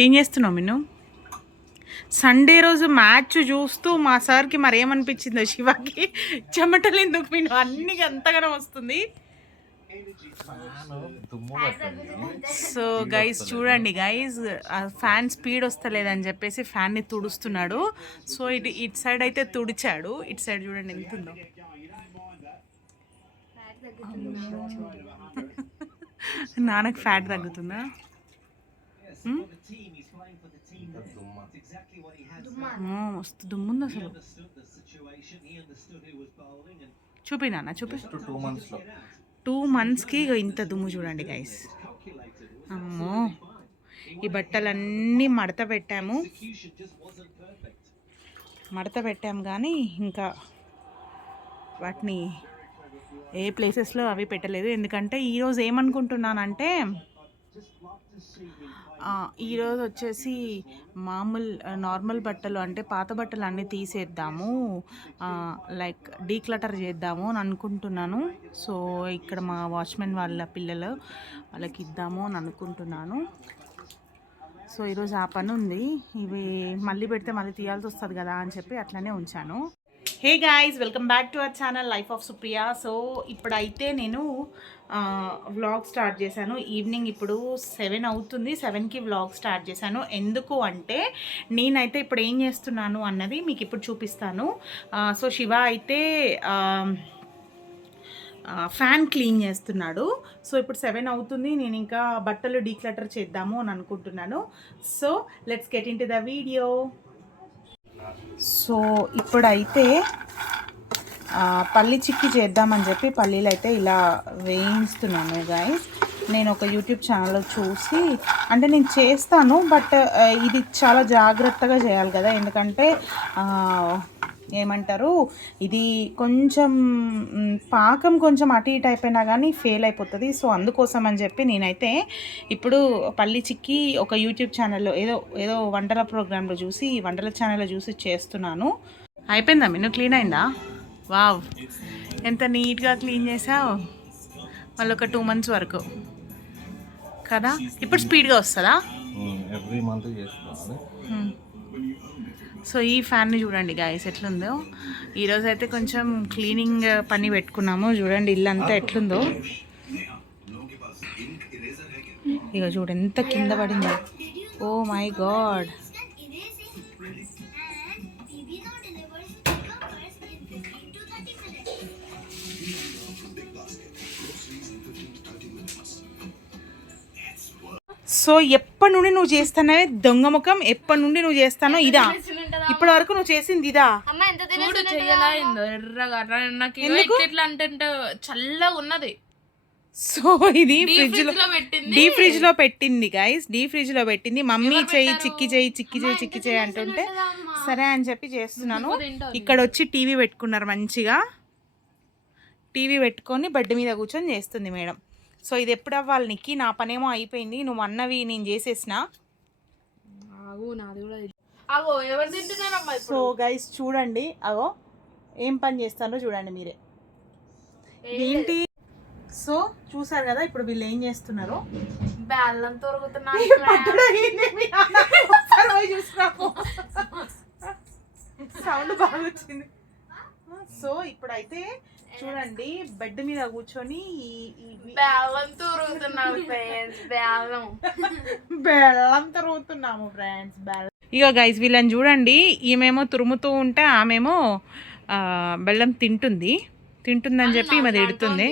ఏం చేస్తున్నావు మిన్ను? సండే రోజు మ్యాచ్ చూస్తూ మా సార్కి మరేమనిపించిందో శివకి చెమటలు ఎందుకు మిన్ను అన్ని అంతగానో వస్తుంది. సో గైస్ చూడండి గైస్, ఫ్యాన్ స్పీడ్ వస్తలేదని చెప్పేసి ఫ్యాన్ని తుడుస్తున్నాడు. సో ఇటు సైడ్ అయితే తుడిచాడు, ఇటు సైడ్ చూడండి ఎంత ఉందో. నాన్నకు ఫ్యాట్ తగ్గుతుందా? మస్తు దుమ్ముంది అసలు. చూపి నాన్న చూపి. 2 monthsకి ఇంత దుమ్ము చూడండి గైస్. అమ్మో, ఈ బట్టలన్నీ మడత పెట్టాము కానీ ఇంకా వాటిని ఏ ప్లేసెస్లో అవి పెట్టలేదు. ఎందుకంటే ఈరోజు ఏమనుకుంటున్నానంటే, ఈరోజు వచ్చేసి నార్మల్ బట్టలు అంటే పాత బట్టలు అన్నీ తీసేద్దాము, లైక్ డీక్లటర్ చేద్దాము అని అనుకుంటున్నాను. సో ఇక్కడ మా వాచ్మెన్ వాళ్ళ పిల్లలు వాళ్ళకి ఇద్దాము అని అనుకుంటున్నాను. సో ఈరోజు ఆ పని ఉంది. ఇవి మళ్ళీ పెడితే మళ్ళీ తీయాల్సి వస్తుంది కదా అని చెప్పి అట్లనే ఉంచాను. Hey guys, welcome back to our channel life of Supriya. So ఇప్పుడైతే నేను వ్లాగ్ స్టార్ట్ చేశాను. ఈవినింగ్ ఇప్పుడు 7 అవుతుంది. 7కి వ్లాగ్ స్టార్ట్ చేశాను. ఎందుకు అంటే నేనైతే ఇప్పుడు ఏం చేస్తున్నాను అన్నది మీకు ఇప్పుడు చూపిస్తాను. సో శివ అయితే ఫ్యాన్ క్లీన్ చేస్తున్నాడు. సో ఇప్పుడు 7 అవుతుంది. నేను ఇంకా బట్టలు డీక్లటర్ చేద్దాము అని అనుకుంటున్నాను. So let's get in to the video. So ఇప్పుడైతే పల్లి చిక్కీ చేద్దామని చెప్పి పల్లీలు అయితే ఇలా వేయిస్తున్నాను గైస్. నేను ఒక యూట్యూబ్ ఛానల్లో చూసి, అంటే నేను చేస్తాను బట్ ఇది చాలా జాగ్రత్తగా చేయాలి కదా, ఎందుకంటే ఏమంటారు, ఇది కొంచెం పాకం కొంచెం అటు ఇటు అయిపోయినా కానీ ఫెయిల్ అయిపోతుంది. సో అందుకోసం అని చెప్పి నేనైతే ఇప్పుడు పల్లి చిక్కీ ఒక యూట్యూబ్ ఛానల్లో ఏదో వంటల ప్రోగ్రాంలో చూసి, వంటల ఛానల్లో చూసి చేస్తున్నాను. అయిపోయిందా మిన్ను? క్లీన్ అయిందా? వావ్, ఎంత నీట్గా క్లీన్ చేసావు. మళ్ళీ ఒక 2 months వరకు కదా. ఇప్పుడు స్పీడ్గా వస్తుందా? ఎవ్రీ మంత్ చేసుకోవాలి. సో ఈ ఫ్యాన్ని చూడండి గాయస్ ఎట్లుందో. ఈరోజు అయితే కొంచెం క్లీనింగ్ పని పెట్టుకున్నాము. చూడండి ఇల్లు అంతా ఎట్లుందో. ఇక చూడు ఎంత కింద పడిందో. Oh my God. సో ఎప్పటి నుండి నువ్వు చేస్తానవే దొంగ ముఖం, ఎప్పటి నుండి నువ్వు చేస్తానో ఇదా? ఇప్పటి వరకు నువ్వు చేసింది ఇదా? చల్లగా ఉన్నది. సో ఇది డీప్ ఫ్రిడ్జ్ లో పెట్టింది గైస్, డీప్ ఫ్రిడ్జ్ లో పెట్టింది. మమ్మీ చెయ్యి చిక్కి చేయి అంటుంటే సరే అని చెప్పి చేస్తున్నాను. ఇక్కడ వచ్చి టీవీ పెట్టుకున్నారు, మంచిగా టీవీ పెట్టుకొని బెడ్ మీద కూర్చొని చేస్తుంది మేడం. సో ఇది ఎప్పుడు అవ్వాలి నీకు? నా పనేమో అయిపోయింది, నువ్వు అన్నవి నేను చేసేసిన. సో గైస్ చూడండి, అగో ఏం పని చేస్తానో చూడండి మీరే. ఏంటి? సో చూసారు కదా ఇప్పుడు వీళ్ళు ఏం చేస్తున్నారు. బెల్లం తొరుగుతున్నారు. సౌండ్ బాగా వచ్చింది. సో ఇప్పుడైతే చూడండి బెడ్ మీద కూర్చొని బెల్లం తొరుగుతున్నాము ఫ్రెండ్స్. బెల్లం తరుగుతున్నాము ఫ్రెండ్స్. ఇగో గైస్ వీళ్ళని చూడండి, ఈమెమో తురుముతూ ఉంటే ఆమెమో బెల్లం తింటుందని చెప్పి ఈమె తిడుతుంది.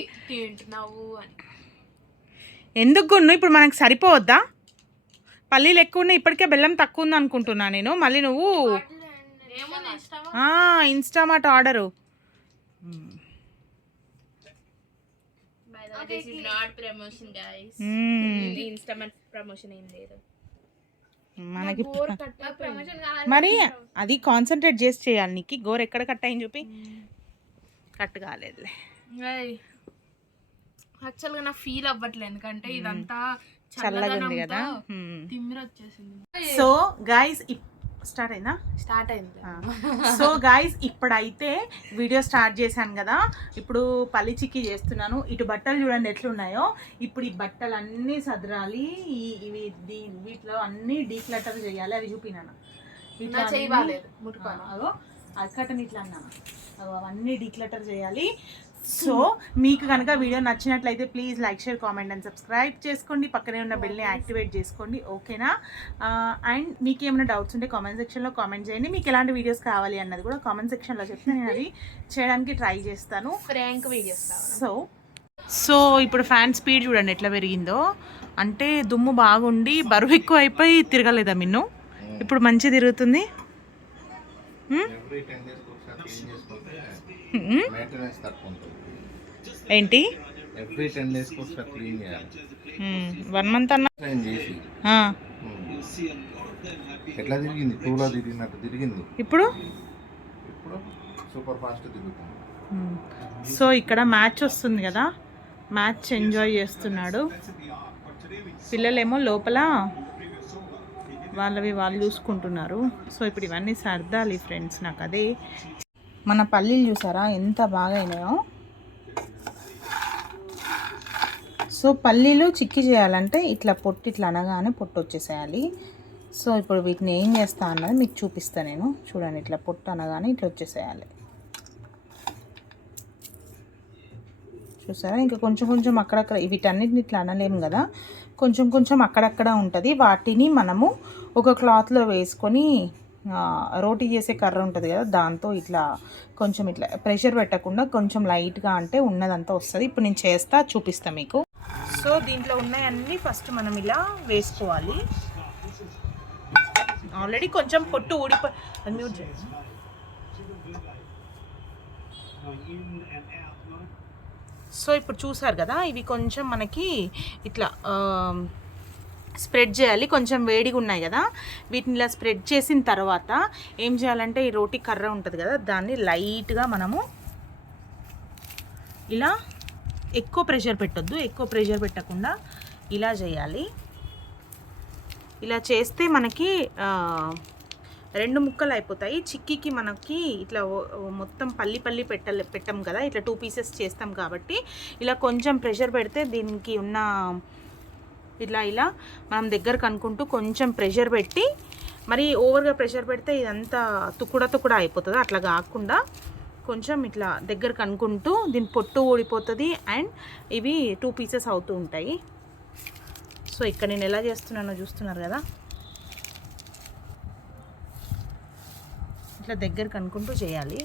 ఎందుకు కొన్ను? ఇప్పుడు మనకు సరిపోవద్దా? పల్లీలు ఎక్కువ ఉన్నాయి, ఇప్పటికే బెల్లం తక్కువ ఉంది అనుకుంటున్నా నేను. మళ్ళీ నువ్వు Instamart order. This is not promotion guys. Instamart promotion ఏం లేదు మనకి. మరి అది కాన్సన్ట్రేట్ చేసి చేయాలి. నీకు గోర్ ఎక్కడ కట్ అయింది చూపి. కట్ కాలేదులే. యాక్చువల్గా నాకు ఫీల్ అవ్వట్లేదు, ఎందుకంటే ఇదంతా చల్లగా ఉంది కదా, తిమ్మిరి వచ్చేసింది. సో గైస్ స్టార్ట్ అయిందా? స్టార్ట్ అయింది. సో గాయస్ ఇప్పుడైతే వీడియో స్టార్ట్ చేశాను కదా, ఇప్పుడు పల్లి చిక్కీ చేస్తున్నాను. ఇటు బట్టలు చూడండి ఎట్లున్నాయో. ఇప్పుడు ఈ బట్టలు అన్నీ సదరాలి, ఇవి వీటిలో అన్నీ డీక్లటర్ చేయాలి. అవి చూపినాను ఇట్లా అగో అక్కటని ఇట్లా అన్నాను, అవన్నీ డీక్లటర్ చేయాలి. సో మీకు కనుక వీడియో నచ్చినట్లయితే please like, share, comment and subscribe చేసుకోండి. పక్కనే ఉన్న బెల్ని యాక్టివేట్ చేసుకోండి, ఓకేనా? అండ్ మీకు ఏమైనా డౌట్స్ ఉంటే కామెంట్ సెక్షన్లో కామెంట్ చేయండి. మీకు ఎలాంటి వీడియోస్ కావాలి అన్నది కూడా కామెంట్ సెక్షన్లో చెప్తే నేను అది చేయడానికి ట్రై చేస్తాను. Frank videos. సో ఇప్పుడు ఫ్యాన్ స్పీడ్ చూడండి ఎట్లా పెరిగిందో. అంటే దుమ్ము బాగుండి బరువు ఎక్కువ అయిపోయి తిరగలేదా మిన్ను? ఇప్పుడు మంచి తిరుగుతుంది. ఏంటి ఎవ్రీ 10 days క్లీన్ చేయాలి. 1 month అన్న చేసి ఎట్లా తిరిగింది, టూలో తిరిగినట్టు తిరిగింది. ఇప్పుడు సూపర్ ఫాస్ట్ తిరుగుతుంది. సో ఇక్కడ మ్యాచ్ వస్తుంది కదా, మ్యాచ్ ఎంజాయ్ చేస్తున్నాడు. పిల్లలేమో లోపల వాళ్ళవి వాళ్ళు చూసుకుంటున్నారు. సో ఇప్పుడు ఇవన్నీ సర్దాలి ఫ్రెండ్స్. నాకు అదే, మన పల్లీలు చూసారా ఎంత బాగా అయినాయో. సో పల్లీలు చిక్కీ చేయాలంటే ఇట్లా పొట్టు ఇట్లా అనగానే పొట్టు వచ్చేసేయాలి. సో ఇప్పుడు వీటిని ఏం చేస్తా అన్నది మీకు చూపిస్తాను నేను. చూడండి ఇట్లా పొట్టు అనగానే ఇట్లా వచ్చేసేయాలి. చూసారా? ఇంకా కొంచెం కొంచెం అక్కడక్కడ, వీటన్నిటిని ఇట్లా అనలేము కదా, కొంచెం కొంచెం అక్కడక్కడ ఉంటుంది. వాటిని మనము ఒక క్లాత్లో వేసుకొని, రోటీ చేసే కర్ర ఉంటుంది కదా, దాంతో ఇట్లా కొంచెం ఇట్లా ప్రెషర్ పెట్టకుండా కొంచెం లైట్గా అంటే ఉన్నదంతా వస్తుంది. ఇప్పుడు నేను చేస్తా, చూపిస్తాను మీకు. సో దీంట్లో ఉన్నాయన్నీ ఫస్ట్ మనం ఇలా వేసుకోవాలి. ఆల్రెడీ కొంచెం పొట్టు ఊడిపోయి. సో ఇప్పుడు చూసారు కదా, ఇవి కొంచెం మనకి ఇట్లా స్ప్రెడ్ చేయాలి. కొంచెం వేడిగా ఉన్నాయి కదా, వీటిని ఇలా స్ప్రెడ్ చేసిన తర్వాత ఏం చేయాలంటే ఈ రోటీ కర్ర ఉంటుంది కదా, దాన్ని లైట్గా మనము ఇలా, ఎక్కువ ప్రెషర్ పెట్టొద్దు, ఎక్కువ ప్రెషర్ పెట్టకుండా ఇలా చేయాలి. ఇలా చేస్తే మనకి 2 ముక్కలు అయిపోతాయి. చిక్కీకి మనకి ఇట్లా మొత్తం పల్లి పెట్టాం కదా, ఇట్లా 2 pieces చేస్తాం కాబట్టి ఇలా కొంచెం ప్రెషర్ పెడితే దీనికి ఉన్న ఇలా మనం దగ్గరకు అనుకుంటూ కొంచెం ప్రెషర్ పెట్టి, మరి ఓవర్గా ప్రెషర్ పెడితే ఇదంతా తుక్కుడ అయిపోతుంది. అట్లా కాకుండా కొంచెం ఇట్లా దగ్గరకు అనుకుంటూ దీని పొట్టు ఊడిపోతుంది అండ్ ఇవి 2 pieces అవుతూ ఉంటాయి. సో ఇక్కడ నేను ఎలా చేస్తున్నానో చూస్తున్నారు కదా, ఇట్లా దగ్గరకు అనుకుంటూ చేయాలి.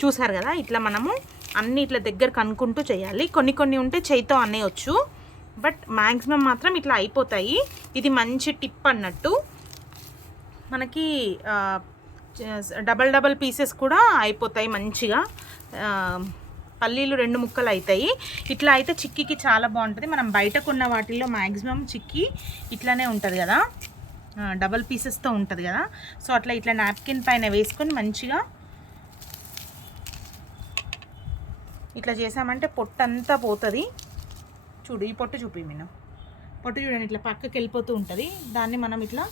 చూసారు కదా, ఇట్లా మనము అన్నీ ఇట్లా దగ్గరకు అనుకుంటూ చేయాలి. కొన్ని ఉంటే చేయితో అనేయచ్చు, బట్ మ్యాక్సిమం మాత్రం ఇట్లా అయిపోతాయి. ఇది మంచి టిప్ అన్నట్టు. మనకి డబల్ పీసెస్ కూడా అయిపోతాయి మంచిగా. పల్లీలు 2 ముక్కలు అవుతాయి. ఇట్లా అయితే చిక్కీకి చాలా బాగుంటుంది. మనం బయటకు ఉన్న వాటిల్లో మ్యాక్సిమం చిక్కీ ఇట్లానే ఉంటుంది కదా, డబల్ పీసెస్తో ఉంటుంది కదా. సో అట్లా ఇట్లా నాప్కిన్ పైన వేసుకొని మంచిగా ఇట్లా చేసామంటే పొట్టు అంతా పోతుంది. చూడు ఈ పొట్టు చూపి నేను, పొట్టు చూడండి ఇట్లా పక్కకి వెళ్ళిపోతూ ఉంటుంది. దాన్ని మనం ఇట్లా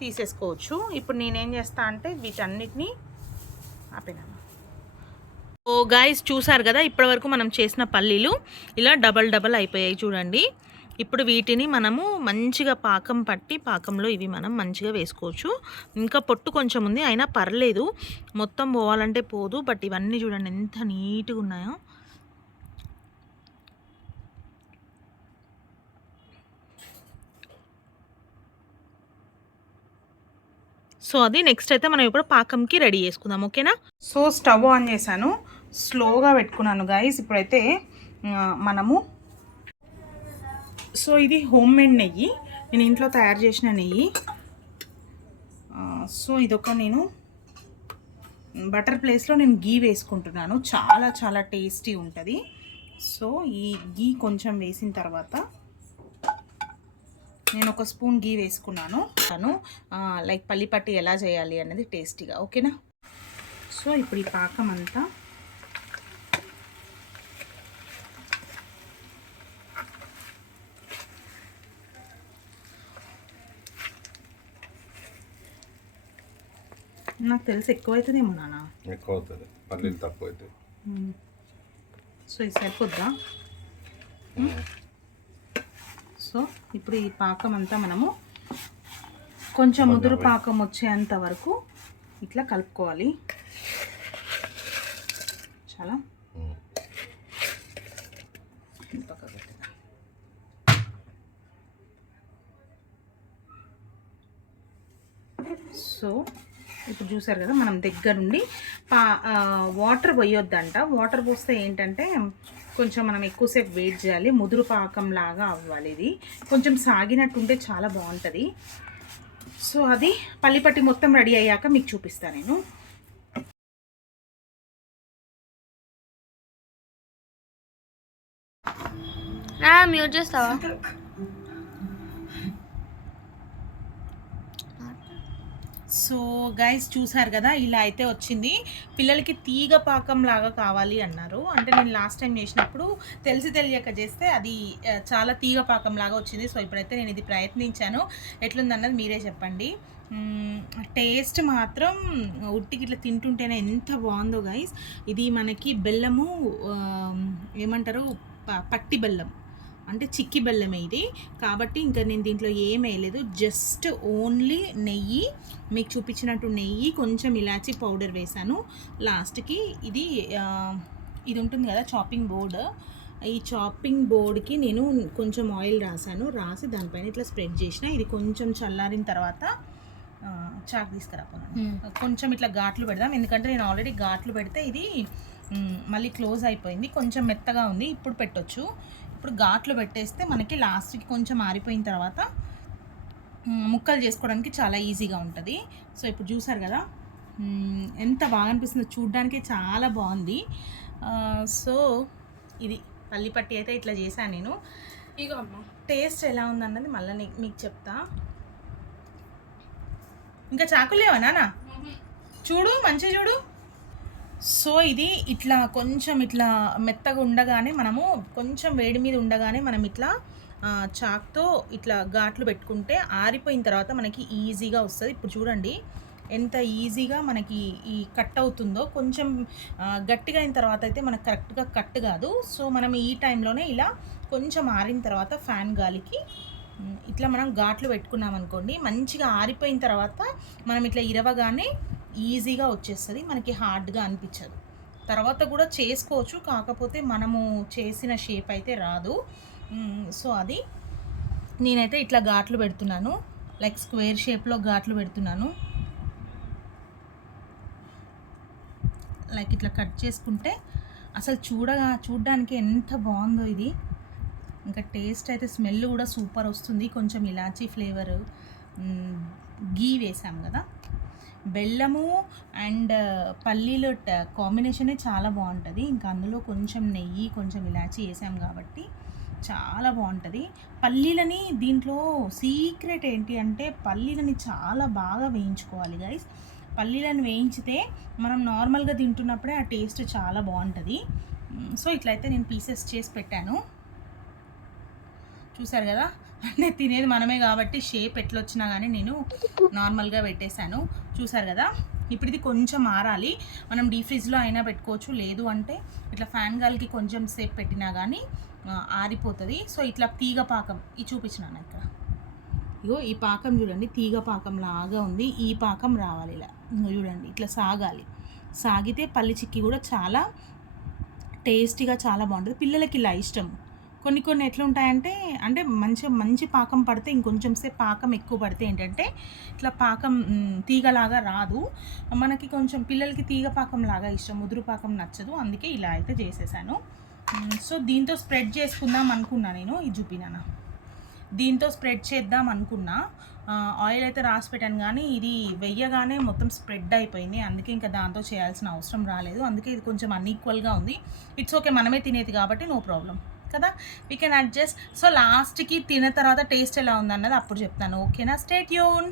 తీసేసుకోవచ్చు. ఇప్పుడు నేనేం చేస్తా అంటే వీటన్నిటిని ఆపినాను. ఓ గాయస్ చూసారు కదా, ఇప్పటివరకు మనం చేసిన పల్లీలు ఇలా డబల్ అయిపోయాయి చూడండి. ఇప్పుడు వీటిని మనము మంచిగా పాకం పట్టి, పాకంలో ఇవి మనం మంచిగా వేసుకోవచ్చు. ఇంకా పొట్టు కొంచెం ఉంది అయినా పర్లేదు, మొత్తం పోవాలంటే పోదు. బట్ ఇవన్నీ చూడండి ఎంత నీట్గా ఉన్నాయో. సో అది నెక్స్ట్ అయితే మనం ఇప్పుడు పాకంకి రెడీ చేసుకుందాం, ఓకేనా. సో స్టవ్ ఆన్ చేశాను, స్లోగా పెట్టుకున్నాను గైస్. ఇప్పుడైతే మనము సో ఇది హోమ్ మేడ్ నెయ్యి, నేను ఇంట్లో తయారు చేసిన నెయ్యి. సో ఇదొక నేను బటర్ ప్లేస్లో నేను గీ వేసుకుంటున్నాను, చాలా చాలా టేస్టీ ఉంటుంది. సో ఈ గీ కొంచెం వేసిన తర్వాత నేను ఒక స్పూన్ గీ వేసుకున్నాను. లైక్ పల్లిపట్టి ఎలా చేయాలి అనేది టేస్టీగా, ఓకేనా. సో ఇప్పుడు ఈ పాకం అంతా నాకు తెలిసి ఎక్కువ అవుతుందేమో నాన్న. ఎక్కువ అవుతుంది, పల్లీలు తక్కువ అవుతుంది. సో ఇది సరిపోద్దా? సో ఇప్పుడు ఈ పాకం అంతా మనము కొంచెం ముదురు పాకం వచ్చేంత వరకు ఇట్లా కలుపుకోవాలి. చాలా సో ఇప్పుడు చూసారు కదా, మనం దగ్గరుండి వాటర్ పోయొద్దంట. వాటర్ పోస్తే ఏంటంటే కొంచెం మనం ఎక్కువసేపు వెయిట్ చేయాలి, ముదురు పాకం లాగా అవ్వాలి. ఇది కొంచెం సాగినట్టుంటే చాలా బాగుంటుంది. సో అది పల్లిపట్టి మొత్తం రెడీ అయ్యాక మీకు చూపిస్తాను నేను. మ్యూట్ చేస్తావా? సో గైస్ చూసారు కదా, ఇలా అయితే వచ్చింది. పిల్లలకి తీగ పాకం లాగా కావాలి అన్నారు. అంటే నేను లాస్ట్ టైం చేసినప్పుడు తెలియక చేస్తే అది చాలా తీగ పాకం లాగా వచ్చింది. సో ఇప్పుడైతే నేను ఇది ప్రయత్నించాను, ఎట్లుందన్నది మీరే చెప్పండి. టేస్ట్ మాత్రం ఉట్టికి ఇట్లా తింటుంటేనే ఎంత బాగుందో గైస్. ఇది మనకి బెల్లము ఏమంటారు, పట్టి బెల్లం అంటే చిక్కి బెల్లమే ఇది. కాబట్టి ఇంకా నేను దీంట్లో ఏం వేయలేదు, జస్ట్ ఓన్లీ నెయ్యి, మీకు చూపించినట్టు నెయ్యి, కొంచెం ఇలాచీ పౌడర్ వేసాను లాస్ట్కి. ఇది ఉంటుంది కదా చాపింగ్ బోర్డ్, ఈ చాపింగ్ బోర్డ్కి నేను కొంచెం ఆయిల్ రాసి దానిపైన ఇట్లా స్ప్రెడ్ చేసిన. ఇది కొంచెం చల్లారిన తర్వాత చాక్ తీసుకురాపోను, కొంచెం ఇట్లా ఘాట్లు పెడదాం. ఎందుకంటే నేను ఆల్రెడీ ఘాట్లు పెడితే ఇది మళ్ళీ క్లోజ్ అయిపోయింది, కొంచెం మెత్తగా ఉంది. ఇప్పుడు పెట్టొచ్చు. ఇప్పుడు ఘాట్లు పెట్టేస్తే మనకి లాస్ట్కి కొంచెం ఆరిపోయిన తర్వాత ముక్కలు చేసుకోవడానికి చాలా ఈజీగా ఉంటుంది. సో ఇప్పుడు చూసారు కదా ఎంత బాగా అనిపిస్తుందో, చూడ్డానికి చాలా బాగుంది. సో ఇది పల్లిపట్టి అయితే ఇట్లా చేశాను నేను. ఇక టేస్ట్ ఎలా ఉందన్నది మళ్ళీ మీకు చెప్తా. ఇంకా చాకులేవా నాన్న? చూడు మంచిగా చూడు. సో ఇది ఇట్లా కొంచెం ఇట్లా మెత్తగా ఉండగానే, మనము కొంచెం వేడి మీద ఉండగానే మనం ఇట్లా చాక్తో ఇట్లా ఘాట్లు పెట్టుకుంటే ఆరిపోయిన తర్వాత మనకి ఈజీగా వస్తుంది. ఇప్పుడు చూడండి ఎంత ఈజీగా మనకి ఈ కట్ అవుతుందో. కొంచెం గట్టిగా అయిన తర్వాత అయితే మనకు కరెక్ట్గా కట్ కాదు. సో మనం ఈ టైంలోనే ఇలా కొంచెం ఆరిన తర్వాత ఫ్యాన్ గాలికి ఇట్లా మనం ఘాట్లు పెట్టుకున్నాం అనుకోండి, మంచిగా ఆరిపోయిన తర్వాత మనం ఇట్లా ఇరవగానే ఈజీగా వచ్చేస్తుంది, మనకి హార్డ్గా అనిపించదు. తర్వాత కూడా చేసుకోవచ్చు, కాకపోతే మనము చేసిన షేప్ అయితే రాదు. సో అది నేనైతే ఇట్లా ఘాట్లు పెడుతున్నాను, లైక్ స్క్వేర్ షేప్లో ఘాట్లు పెడుతున్నాను. లైక్ ఇట్లా కట్ చేసుకుంటే అసలు చూడడానికి ఎంత బాగుందో ఇది. ఇంకా టేస్ట్ అయితే స్మెల్ కూడా సూపర్ వస్తుంది. కొంచెం ఇలాచీ ఫ్లేవరు, గీ వేసాం కదా, బెల్లము అండ్ పల్లీలు కాంబినేషనే చాలా బాగుంటుంది. ఇంకా అందులో కొంచెం నెయ్యి, కొంచెం ఇలాచీ వేసాం కాబట్టి చాలా బాగుంటుంది. పల్లీలని దీంట్లో సీక్రెట్ ఏంటి అంటే, పల్లీలని చాలా బాగా వేయించుకోవాలి గైస్. పల్లీలను వేయించితే మనం నార్మల్గా తింటున్నప్పుడే ఆ టేస్ట్ చాలా బాగుంటుంది. సో ఇట్లయితే నేను పీసెస్ చేసి పెట్టాను, చూసారు కదా. అంటే తినేది మనమే కాబట్టి షేప్ ఎట్లా వచ్చినా కానీ నేను నార్మల్గా పెట్టేశాను, చూసారు కదా. ఇప్పుడు ఇది కొంచెం ఆరాలి, మనం డీప్ ఫ్రిడ్జ్లో అయినా పెట్టుకోవచ్చు, లేదు అంటే ఇట్లా ఫ్యాన్ గాలికి కొంచెం సేపు పెట్టినా కానీ ఆరిపోతుంది. సో ఇట్లా తీగ పాకం ఇది చూపించినాను ఇక్కడ, ఇగో ఈ పాకం చూడండి, తీగ పాకం లాగా ఉంది. ఈ పాకం రావాలి, ఇలా చూడండి ఇట్లా సాగాలి. సాగితే పల్లి చిక్కీ కూడా చాలా టేస్టీగా చాలా బాగుంటుంది. పిల్లలకి ఇలా ఇష్టం, కొన్ని ఎట్లుంటాయంటే అంటే మంచి పాకం పడితే ఇంకొంచెం సేపు పాకం ఎక్కువ పడితే ఏంటంటే ఇట్లా పాకం తీగలాగా రాదు. మనకి కొంచెం పిల్లలకి తీగ పాకం లాగా ఇష్టం, ముదురు పాకం నచ్చదు. అందుకే ఇలా అయితే చేసేసాను. సో దీంతో స్ప్రెడ్ చేసుకుందాం అనుకున్నా నేను. ఇది చూపినానా, దీంతో స్ప్రెడ్ చేద్దాం అనుకున్నా. ఆయిల్ అయితే రాసి పెట్టాను కానీ ఇది వెయ్యగానే మొత్తం స్ప్రెడ్ అయిపోయింది. అందుకే ఇంకా దాంతో చేయాల్సిన అవసరం రాలేదు. అందుకే ఇది కొంచెం అన్ఈక్వల్గా ఉంది. ఇట్స్ ఓకే, మనమే తినేది కాబట్టి నో ప్రాబ్లం కదా, వీ కెన్ అడ్జస్ట్. సో లాస్ట్కి తిన్న తర్వాత టేస్ట్ ఎలా ఉందన్నది అప్పుడు చెప్తాను. ఓకేనా, స్టే ట్యూన్.